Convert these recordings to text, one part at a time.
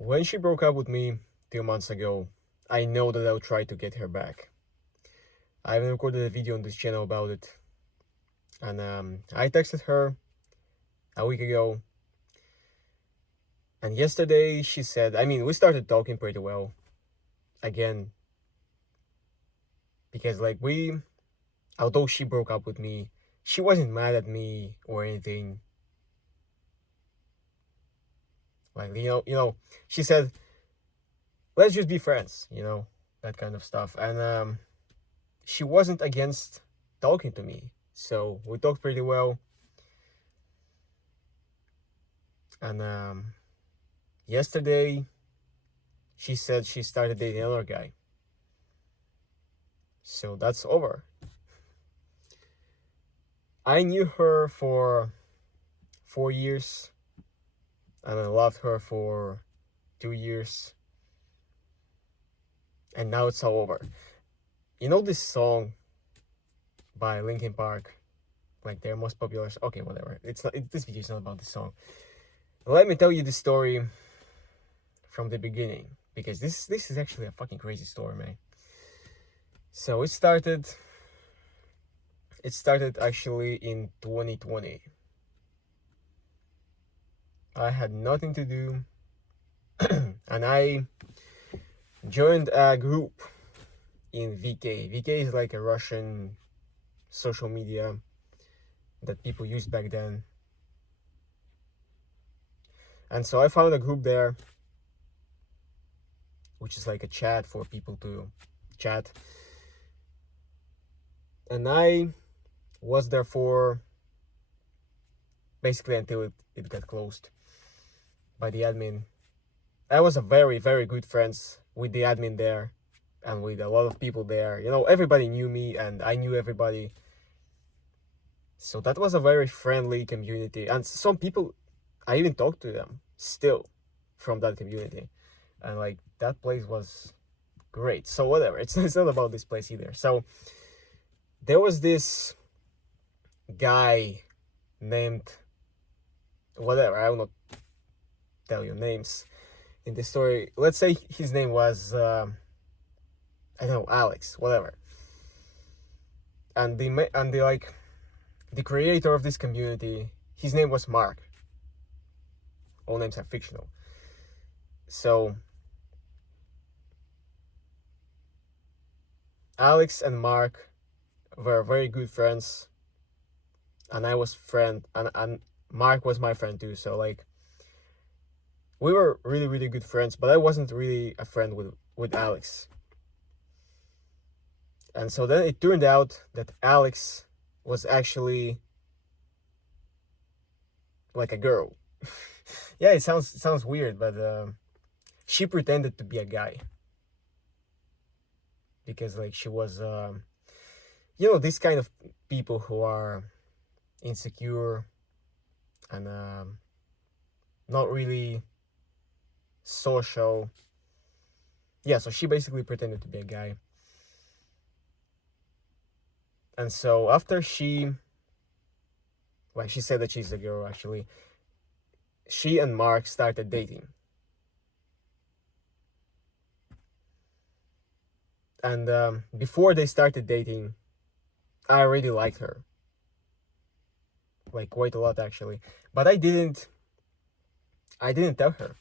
When she broke up with me 2 months ago, I know that I'll try to get her back. I even recorded a video on this channel about it. And I texted her a week ago. And yesterday she said, we started talking pretty well again. Because, although she broke up with me, she wasn't mad at me or anything. She said, let's just be friends, that kind of stuff. And she wasn't against talking to me. So we talked pretty well. And yesterday, she said she started dating another guy. So that's over. I knew her for 4 years, and I loved her for 2 years. And now it's all over. You know this song by Linkin Park? Like their most popular... Okay, whatever. This video is not about this song. Let me tell you the story from the beginning. Because this is actually a fucking crazy story, man. So it started actually in 2020. I had nothing to do. And I joined a group in VK. VK is like a Russian social media that people used back then. And so I found a group there, which is like a chat for people to chat. And I was there for basically until it got closed by the admin. I was a very, very good friends with the admin there and with a lot of people there. Everybody knew me and I knew everybody. So that was a very friendly community. And some people, I even talked to them still from that community. And that place was great. So whatever, it's not about this place either. So there was this guy named whatever, I will not tell you names in this story. Let's say his name was I don't know, Alex, whatever. And the creator of this community, his name was Mark. All names are fictional. So Alex and Mark were very good friends, and I was friend, and Mark was my friend too. So we were really, really good friends, but I wasn't really a friend with Alex. And so then it turned out that Alex was actually like a girl. Yeah, it sounds weird, but she pretended to be a guy because she was this kind of people who are insecure and not really social. Yeah, so she basically pretended to be a guy. And so after she said that she's a girl, actually, she and Mark started dating. And before they started dating, I already liked her. Quite a lot, actually. But I didn't tell her.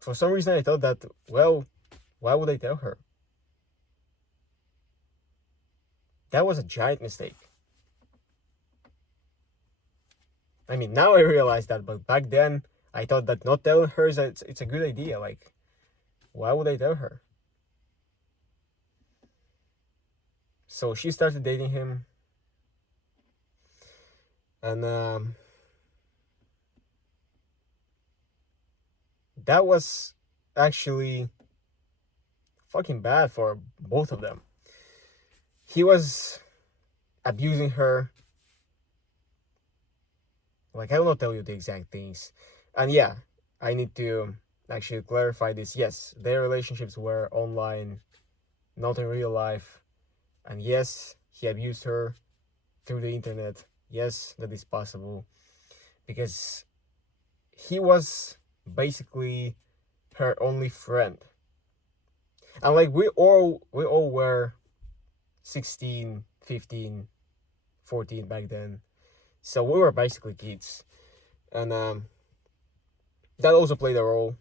For some reason, I thought that, well, why would I tell her? That was a giant mistake. Now I realize that, but back then, I thought that not telling her it's a good idea. Why would I tell her? So she started dating him. And that was actually fucking bad for both of them. He was abusing her. I will not tell you the exact things. And yeah, I need to actually clarify this. Yes, their relationships were online, not in real life. And yes, he abused her through the internet. Yes, that is possible. Because he was basically her only friend. And like we all were 16, 15, 14 back then. So we were basically kids. And that also played a role.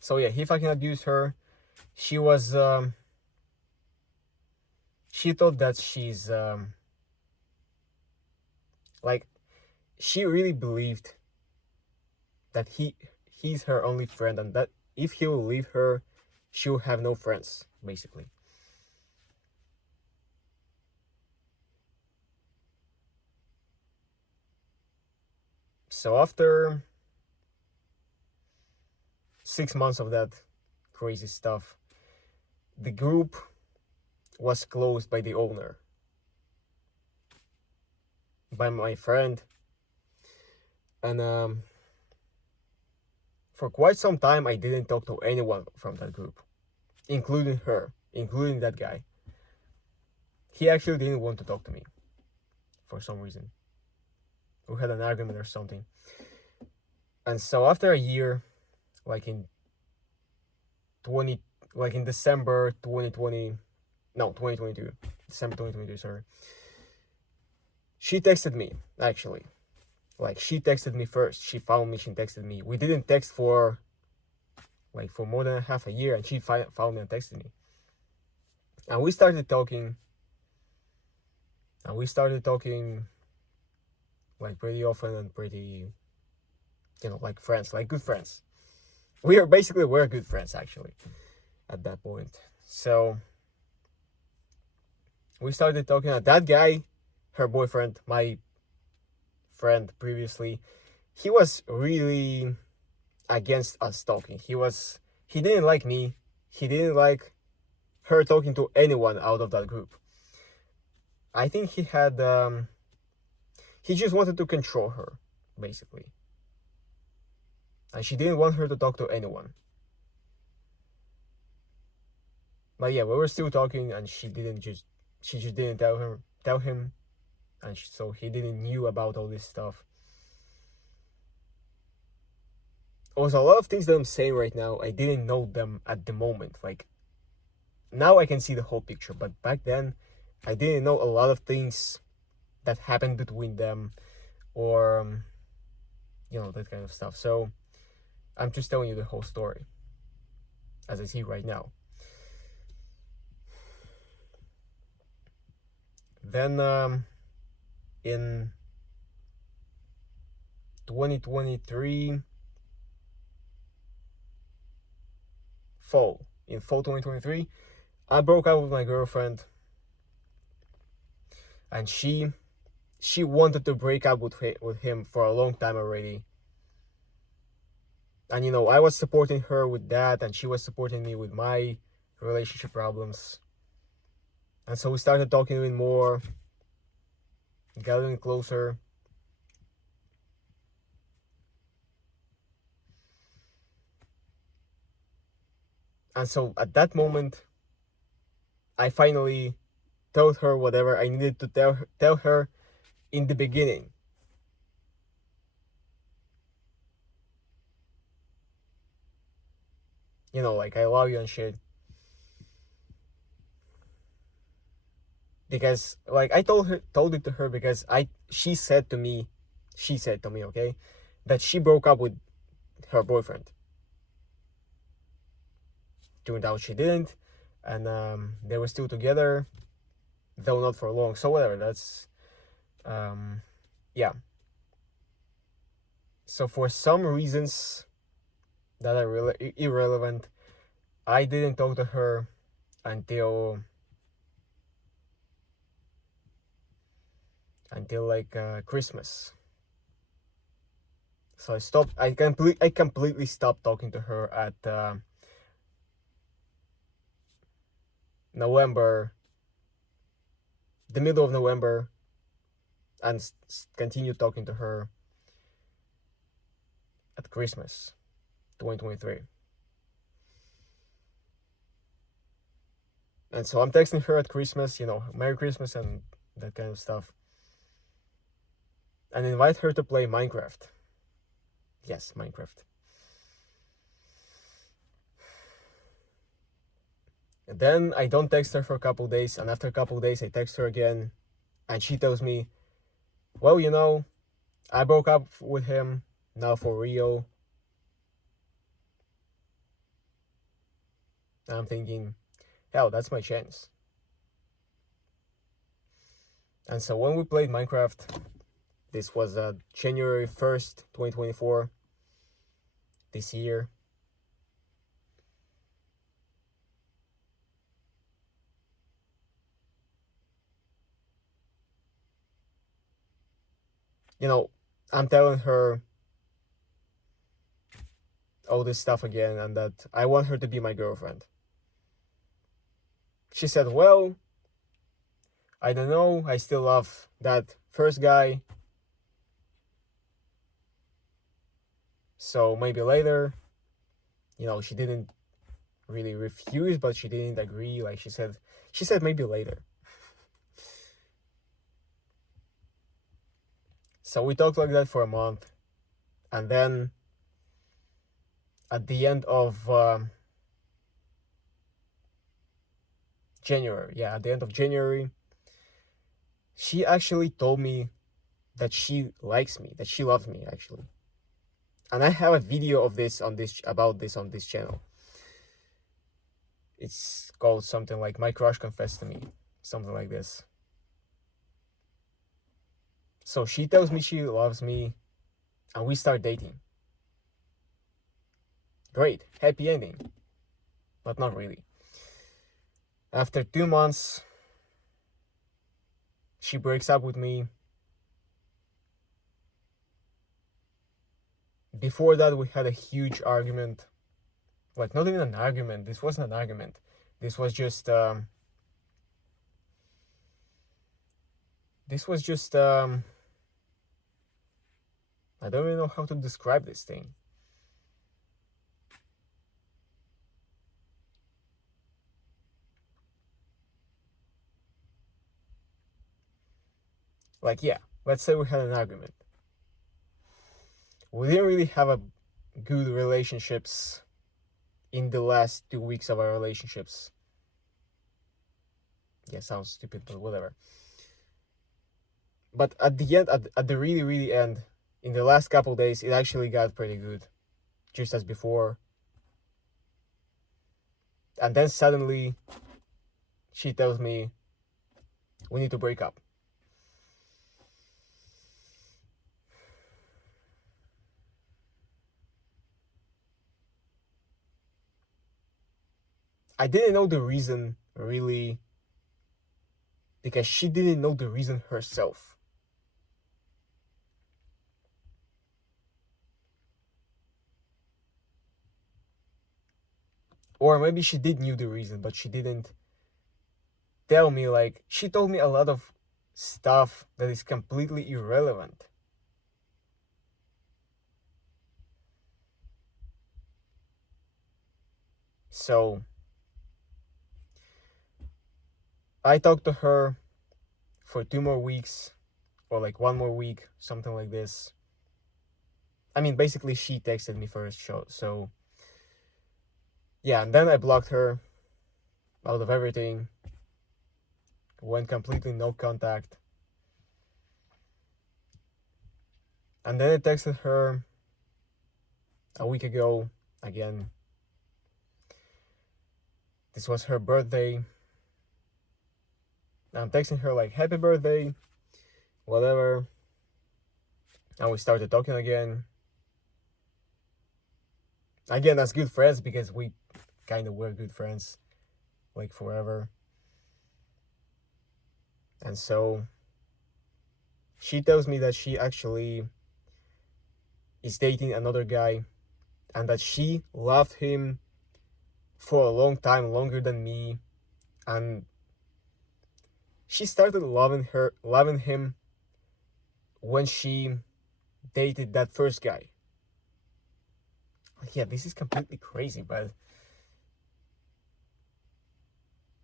So yeah, he fucking abused her. She was she thought that she's like, she really believed that he's her only friend, and that if he will leave her, she'll have no friends, basically. So after 6 months of that crazy stuff, the group was closed by the owner, by my friend, and for quite some time I didn't talk to anyone from that group, including her, including that guy. He actually didn't want to talk to me for some reason. We had an argument or something. And so after a year, like in December 2020, no, 2022, December 2022, sorry. She texted me, actually. Like, she texted me first. She found me, she texted me. We didn't text for more than half a year, and she found me and texted me. And we started talking. Like pretty often and pretty, like friends, like good friends. We're good friends, actually, at that point. So we started talking. That guy, her boyfriend, my friend previously, he was really against us talking. He didn't like me. He didn't like her talking to anyone out of that group. I think he just wanted to control her, basically. And she didn't want her to talk to anyone. But yeah, we were still talking, and she just didn't tell him, and so he didn't knew about all this stuff. Also, a lot of things that I'm saying right now, I didn't know them at the moment. Like, now I can see the whole picture, but back then, I didn't know a lot of things that happened between them, or that kind of stuff. So I'm just telling you the whole story as I see it right now. Then in 2023 fall 2023, I broke up with my girlfriend, and she wanted to break up with him for a long time already. And I was supporting her with that, and she was supporting me with my relationship problems. And so we started talking even more, getting closer. And so at that moment, I finally told her whatever I needed to tell her in the beginning. Like, I love you and shit. Because, like, I told it to her because she said to me, okay, that she broke up with her boyfriend. Turned out she didn't, and they were still together, though not for long. So whatever, that's yeah. So for some reasons that are really irrelevant, I didn't talk to her until like Christmas. So I completely stopped talking to her at November, the middle of November, and continued talking to her at Christmas 2023. And so I'm texting her at Christmas, Merry Christmas and that kind of stuff, and invite her to play Minecraft. Yes, Minecraft. And then I don't text her for a couple days, and after a couple days I text her again, and she tells me, well, you know, I broke up with him, now for real. And I'm thinking, hell, that's my chance. And so when we played Minecraft, this was January 1st, 2024, this year. You know, I'm telling her all this stuff again and that I want her to be my girlfriend. She said, well, I don't know, I still love that first guy. So maybe later. You know, she didn't really refuse, but she didn't agree. Like she said maybe later. So we talked like that for a month, and then at the end of January, at the end of January, she actually told me that she likes me, that she loves me actually. And I have a video of this on this channel. It's called something like "My Crush Confessed to Me," something like this. So she tells me she loves me, and we start dating. Great, happy ending, but not really. After 2 months, she breaks up with me. Before that, we had a huge argument. Like, not even an argument. This wasn't an argument. This was just I don't even know how to describe this thing. Like, yeah, let's say we had an argument. We didn't really have a good relationships in the last 2 weeks of our relationships. Yeah, sounds stupid, but whatever. But at the end, at the really, really end, in the last couple days, it actually got pretty good, just as before. And then suddenly, she tells me, we need to break up. I didn't know the reason, really, because she didn't know the reason herself. Or maybe she did knew the reason, but she didn't tell me. Like, she told me a lot of stuff that is completely irrelevant. So I talked to her for 2 more weeks, or like 1 more week, something like this. I mean, basically she texted me first, so yeah, and then I blocked her out of everything. Went completely no contact. And then I texted her a week ago again. This was her birthday. I'm texting her like, happy birthday, whatever. And we started talking again. Again, as good friends, because we kind of were good friends, like forever. And so she tells me that she actually is dating another guy, and that she loved him for a long time, longer than me, and she started loving him when she dated that first guy. Yeah, this is completely crazy, but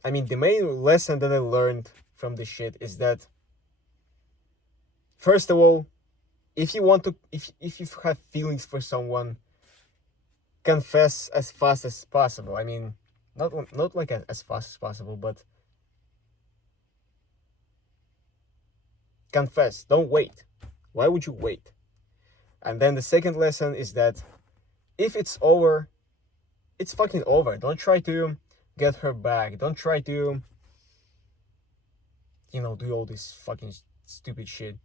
I mean, the main lesson that I learned from this shit is that, first of all, if you want to, if you have feelings for someone, confess as fast as possible. I mean, not like as fast as possible, but confess. Don't wait. Why would you wait? And then the second lesson is that if it's over, it's fucking over. Don't try to get her back. Don't try to, do all this fucking stupid shit.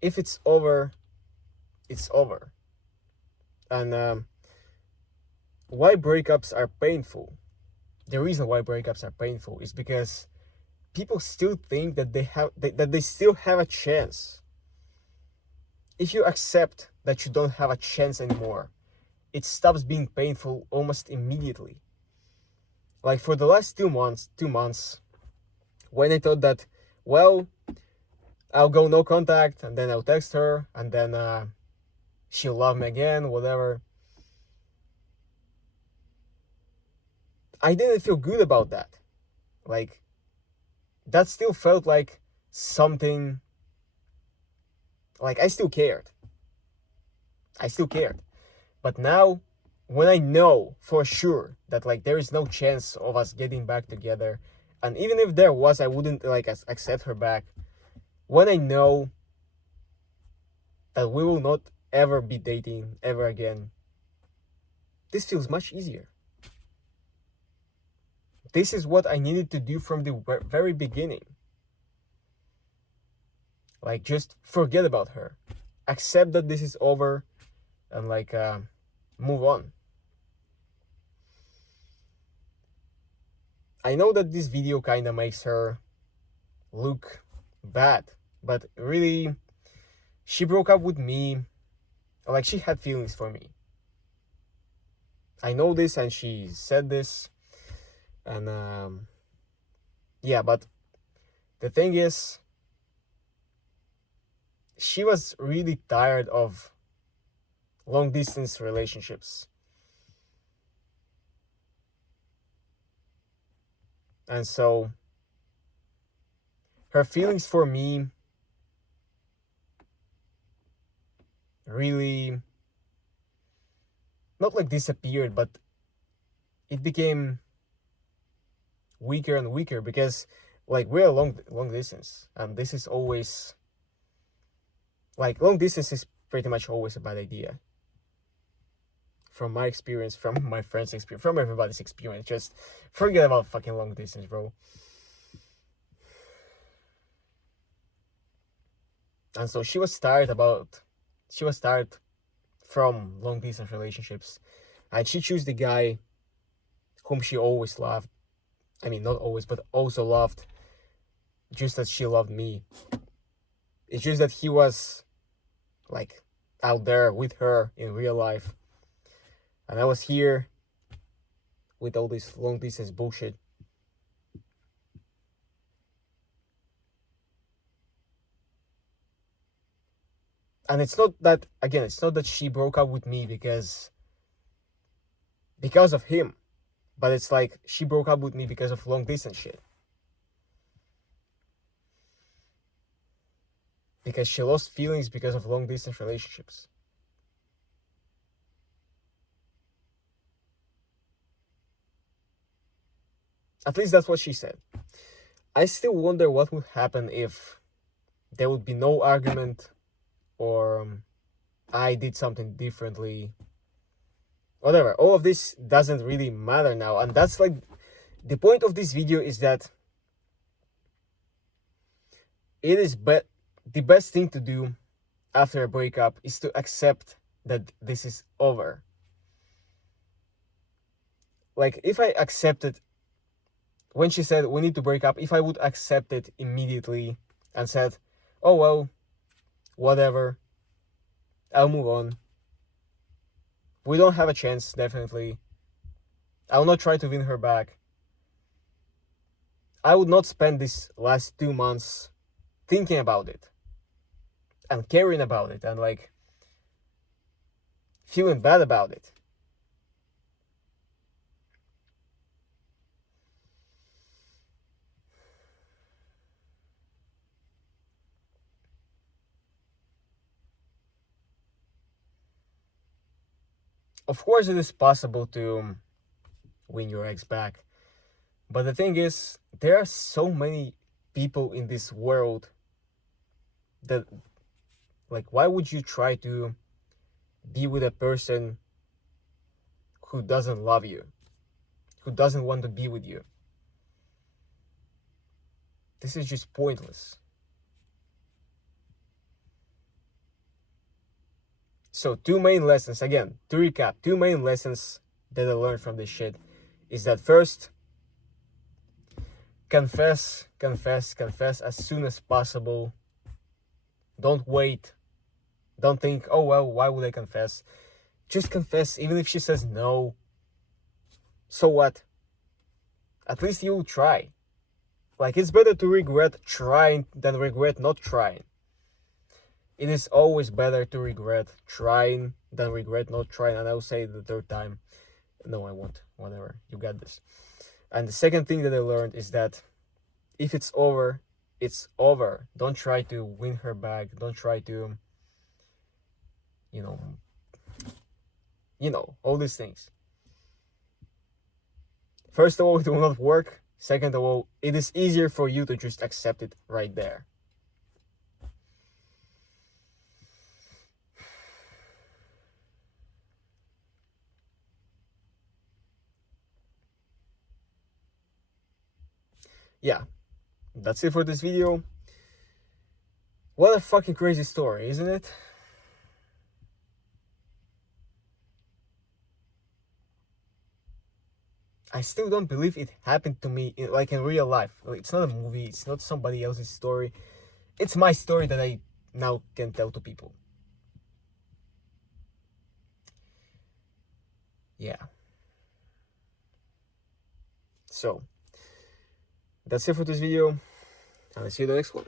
If it's over, it's over. And why breakups are painful? The reason why breakups are painful is because people still think that they still have a chance. If you accept that you don't have a chance anymore, it stops being painful almost immediately. Like for the last 2 months, when I thought that, well, I'll go no contact, and then I'll text her, and then she'll love me again, whatever. I didn't feel good about that. Like, that still felt like something, like I still cared. But now, when I know for sure that like there is no chance of us getting back together, and even if there was, I wouldn't like accept her back. When I know that we will not ever be dating ever again, this feels much easier. This is what I needed to do from the very beginning. Like, just forget about her. Accept that this is over, and like move on. I know that this video kind of makes her look bad, but really, she broke up with me. Like, she had feelings for me. I know this, and she said this, and yeah, but the thing is, she was really tired of long distance relationships. And so her feelings for me really not like disappeared, but it became weaker and weaker, because like we're long distance, and this is always like long distance is pretty much always a bad idea. From my experience, from my friends' experience, from everybody's experience, just forget about fucking long distance, bro. And so she was tired from long distance relationships, and she chose the guy whom she always loved. I mean, not always, but also loved, just as she loved me. It's just that he was like out there with her in real life, and I was here with all this long distance bullshit. And it's not that, again, it's not that she broke up with me because of him, but it's like she broke up with me because of long distance shit. Because she lost feelings because of long distance relationships. At least that's what she said. I still wonder what would happen if there would be no argument, or I did something differently. Whatever. All of this doesn't really matter now. And that's like the point of this video, is that it is the best thing to do after a breakup is to accept that this is over. Like, if I accepted, when she said we need to break up, if I would accept it immediately and said, oh well, whatever, I'll move on, we don't have a chance, definitely, I'll not try to win her back, I would not spend these last 2 months thinking about it and caring about it and like feeling bad about it. Of course, it is possible to win your ex back. But the thing is, there are so many people in this world that, like, why would you try to be with a person who doesn't love you, who doesn't want to be with you? This is just pointless. So, two main lessons, again, to recap, two main lessons that I learned from this shit is that first, confess as soon as possible. Don't wait. Don't think, oh well, why would I confess? Just confess, even if she says no. So what? At least you'll try. Like, it's better to regret trying than regret not trying. It is always better to regret trying than regret not trying. And I'll say it the third time. No, I won't. Whatever. You got this. And the second thing that I learned is that if it's over, it's over. Don't try to win her back. Don't try to, you know, all these things. First of all, it will not work. Second of all, it is easier for you to just accept it right there. Yeah, that's it for this video. What a fucking crazy story, isn't it? I still don't believe it happened to me in real life. It's not a movie, it's not somebody else's story. It's my story that I now can tell to people. Yeah. So, that's it for this video, and I'll see you in the next one.